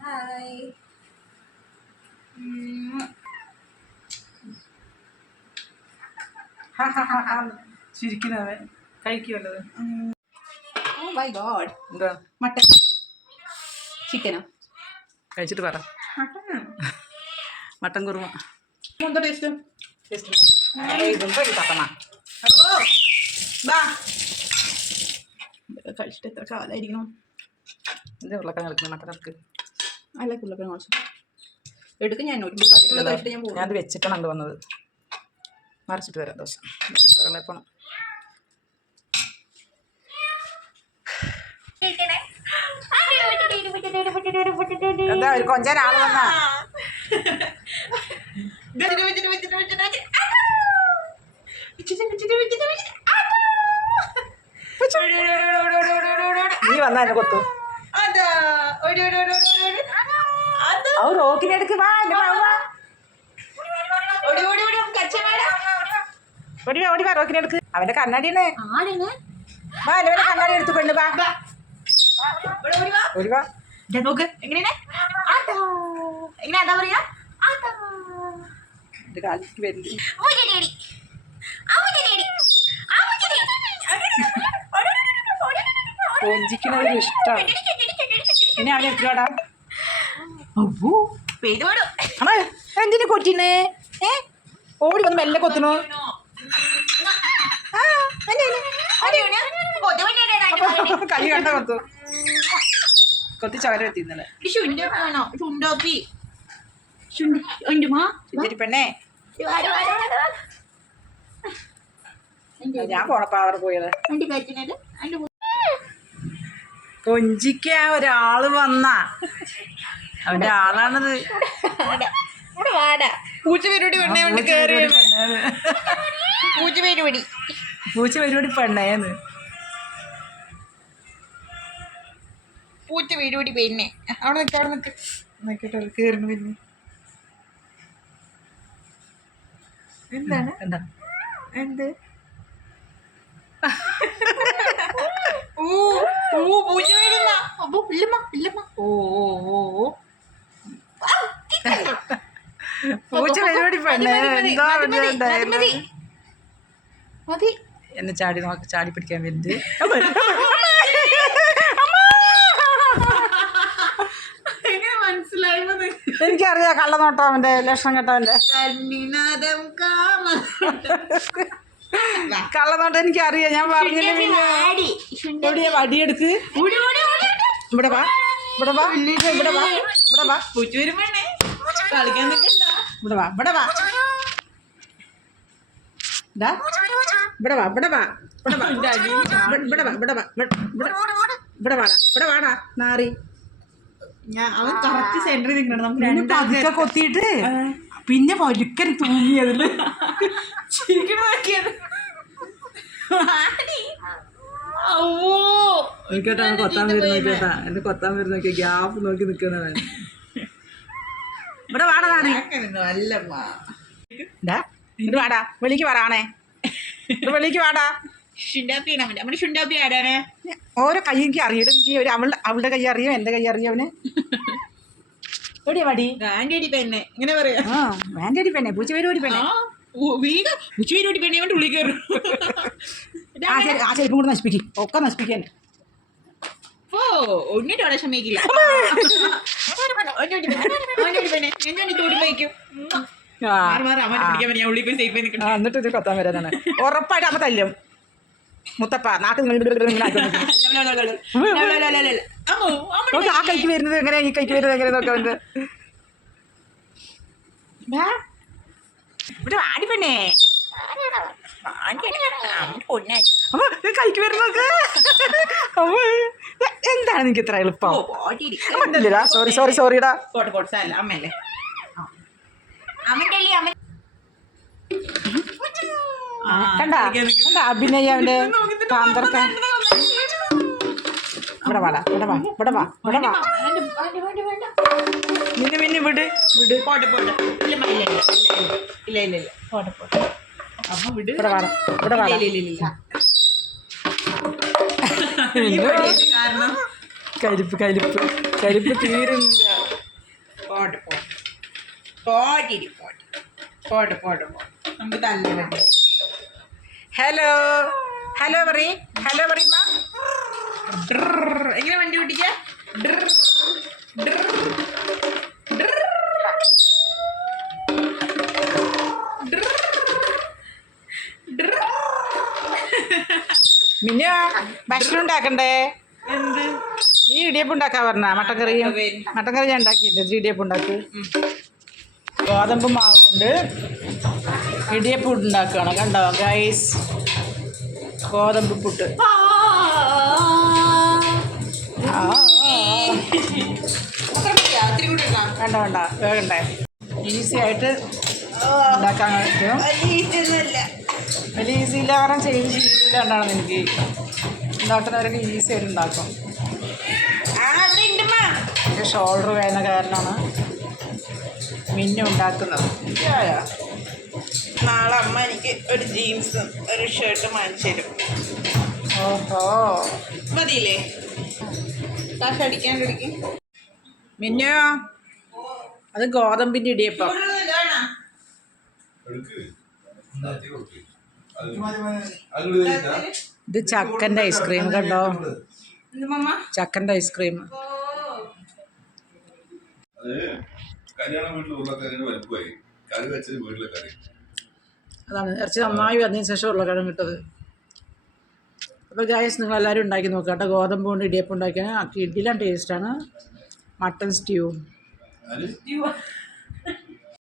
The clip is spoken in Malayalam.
ഹായ് ചിരിക്കുന്നവൻ മൈ ഗോഡ് എന്താ? മട്ടൻ. ചിക്കനോ കഴിച്ചിട്ട് പറ. മട്ടൻ കുറുമ. എന്താ ടേസ്റ്റ് തപ്പണ കഴിച്ചിട്ട് എത്ര കാലമായിരിക്കണം ഇത് ഉരുളക്കാൻ കളിക്കുന്ന മറ്റേ അല്ല കുള്ളപ്പന കുറച്ച്. എടുക്കും ഞാൻ ഒരു കഴിച്ചിട്ട് ഞാൻ ഞാനത് വെച്ചിട്ടാണ് അങ്ങോട്ട് വന്നത്. മറിച്ചിട്ട് വരാം ദോശ. പോണം. എന്താ ഒരു കൊഞ്ചൻ ആൾ വന്നാ? നീ വന്നാ എന്നെ കൊത്തു. ആ റോക്കിനെടുക്ക് വാ എന്റെ വാ, ഓടി ഓടി വാ ഓടി വാ റോക്കിനെടുക്ക് അവന്റെ കണ്ണാടിയാണ് വാ അല്ലെ കണ്ണാടി എടുത്ത് പെണ്ണ് വാ ഓടി വാ നോക്ക് എങ്ങനെയാണ് ആട്ടോ എങ്ങനെ എന്താ പറയാ കാലിക്ക് വരുന്നുണ്ട് കൊഞ്ചിക്കണത് ഇഷ്ടമാണ് ഇനി അവനെ എത്തിയോടാ എന്തിനു കൊറ്റിനെ ഏ? ഓടി വന്ന് മെല്ലെ അല്ലേ. കൈ കണ്ട കൊത്തു. കൊത്തി ചവര എത്തി ഇന്നലെ. പെണ്ണേ. ഞാൻ പോണപ്പാ അവിടെ പോയത്. കൊഞ്ചിക്ക കൊഞ്ചിക്കാൻ ഒരാൾ വന്ന. അവന്റെ ആളാണത്. ഇവിടെ വാട. പൂച്ച പരിപാടി പെണ്ണെ കൊണ്ട് കയറി പൂച്ച പെണ്ണേന്ന്. പരിപാടി പെണ്ണെ. അവിടെ നിൽക്ക് അവിടെ നിൽക്ക് നോക്കിട്ട് കയറുന്നു പിന്നെ. എന്താണ്? എന്താ? എന്ത്? ഓ ഓ പൂച്ച വരുന്ന അപ്പൊ ഇല്ലമ്മ ഇല്ലമ്മ. ഓ ഓ ഓ. പൂച്ച പരിപാടി പെണ്ണേ എന്താ മതി, എന്നെ ചാടി നോക്കി ചാടി പിടിക്കാൻ വരുന്നത് എനിക്കറിയാം കള്ളനോട്ടം അവന്റെ ലക്ഷണം കേട്ടവന്റെ. കള്ളനോട്ടം എനിക്കറിയാം ഞാൻ പറഞ്ഞില്ല പിന്നെ? എവിടെയാ ഓടി ഇവിടെ വാ ഇവിടെ വാ ഇവിടെ വാ ഇവിടെ വാ. കളിക്കാൻ നിൽക്കണ്ട ഇവിടെ വാ ഇവിടെ വാ. ദാ, ഇവിടെ വാ ഇവിടെ വാ ഇവിടെ വാ. ഇവിടെ വാ ഇവിടെ വാ ഇവിടെ- വാടാ ഇവിടെ വാടാ നാറി. അവൻ കറക്റ്റ് സെന്ററിൽ നിൽക്കണം നമുക്ക് പിന്നെ പതുക്കെ കൊത്തിയിട്ട് പിന്നെ വലുക്കൻ തൂങ്ങിയതിൽ ചിരിക്കണത് ഓ നോക്കിട്ടാ കൊത്താൻ വരുന്ന കേട്ടാ എന്നെ കൊത്താൻ വരുന്ന ഗ്യാപ്പ് നോക്കി നിൽക്കുന്നവൻ. ഇവിടെ വാടാ ഇത് വാടാ. വെളിക്ക് വരാണേ വെളിക്ക് വാടാ. ഓരോ കൈ എനിക്ക് അറിയില്ല. എനിക്ക് ഒരു അവളുടെ അവളുടെ കൈ അറിയോ? എന്റെ കൈ അറിയോ അവന്? എവിടെയാ വടി? പെണ്ണെ. ഇങ്ങനെ പറയാ. പെണ്ണെ. പൂച്ച പെണ്ണെ. ആ, പെണ്ണെ. ചെരുപ്പും കൂടെ നശിപ്പിക്കും. ഒക്കെ നശിപ്പിക്കാൻ ഓ ഒന്നിട്ട് അവിടെ ക്ഷമിക്കില്ല. എന്നിട്ട് ഇത് കൊത്താൻ വരാനാണ് ഉറപ്പായിട്ട് അമ്മ തല്ലും. മുത്തപ്പ നാട്ടിൽ നോക്ക് ആ കൈക്ക് വരുന്നത് എങ്ങനെ? ഈ കൈക്ക് വരുന്നത് എങ്ങനെ നോക്കാൻ ഇവിടെ വാടി പെണ്ണേ. കൈക്ക് വരുന്നൊക്കെ എന്താണ് നിനക്ക് ഇത്ര എളുപ്പം? ഇല്ലടാ സോറി സോറി സോറിടാ പോട്ടെ പോട്ടെ സാരല്ല. അമ്മയല്ലേ? അമ്മന്റെ അല്ലേ അമ്മ കണ്ട? കണ്ട അഭിനയ അവന്റെ കാന്തർക്ക? ഇവിടെ വാടാ ഇവിടെ വാ ഇവിടെ വാ ഇവിടെ വാ. മിന്നു മിന്നു വിട്. വിട്. പോട്ടെ പോട്ടെ. ഇല്ല ഇല്ല ഇല്ല ഇല്ല ഇല്ല ഇല്ല ഇല്ല. പോട്ടെ പോട്ടെ. അപ്പൊ വിട്. ഇവിടെ വാടാ ഇവിടെ വാടാ. ഇല്ല ഇല്ല ഇല്ല. ഇല്ല ഈ കാരണം കരിപ്പ് കരിപ്പ്. കരിപ്പ് തീരുന്നില്ല. പോട്ടെ പോട്ടെ. പോട്ടിരി പോട്ടെ പോട്ടെ പോട്ടെ പോട്ട്. നമുക്ക് തന്നെ ഹലോ. ഹലോ പറ ഹലോ പറയുന്ന എങ്ങനെ വണ്ടി ഓടിക്കുക മിന്ന ഭക്ഷണം ഉണ്ടാക്കണ്ടേ? എന്ത്? നീ ഇടിയപ്പം ഉണ്ടാക്കാൻ പറഞ്ഞ? മട്ടൻ കറിയും മട്ടൻ കറി ഞാൻ ഉണ്ടാക്കിയിട്ടുണ്ട്. ഇടിയപ്പം ഉണ്ടാക്കി. ഗോതമ്പ് മാവ് കൊണ്ട് ഇടിയപ്പം ഉണ്ടാക്കുകയാണ്. കണ്ടോ ഗൈസ് ഗോതമ്പ് പുട്ട്. വേണ്ട വേണ്ട. വേഗണ്ടേ. ഈസി ആയിട്ട് ഉണ്ടാക്കാൻ പറ്റും. വലിയ ഈസി ഇല്ല. കാരണം ചെയ്ത് ശീലമില്ലാണ്ടാണ് എനിക്ക്. ഉണ്ടാക്കുന്നവരൊക്കെ ഈസി ആയിട്ട് ഉണ്ടാക്കും. ഷോൾഡർ വേദന കാരണമാണ് മിന്നു ഉണ്ടാക്കുന്നത്. നാളെ അമ്മ എനിക്ക് ഒരു ജീൻസും ഒരു ഷർട്ടും വാങ്ങിച്ചു തരും. ഓഹോ. മതിയില്ലേ? കാശ് അടിക്കാണ്ടിരിക്കും മിന്നോ അത് ഗോതമ്പിന്റെ ഇടിയപ്പം. ഇത് ചക്കന്റെ ഐസ്ക്രീം കണ്ടോ? ചക്കന്റെ ഐസ്ക്രീം. അതാണ്. ഇറച്ചി നന്നായി വന്നതിന് ശേഷം ഉരുളക്കിഴങ്ങ് ഇട്ടത് അപ്പോൾ ഗായസ് നിങ്ങൾ എല്ലാവരും ഉണ്ടാക്കി നോക്കുക കേട്ടോ. ഗോതമ്പ് കൊണ്ട് ഇടിയപ്പം ഉണ്ടാക്കിയാൽ കിടിലം ടേസ്റ്റാണ് മട്ടൺ സ്റ്റ്യൂ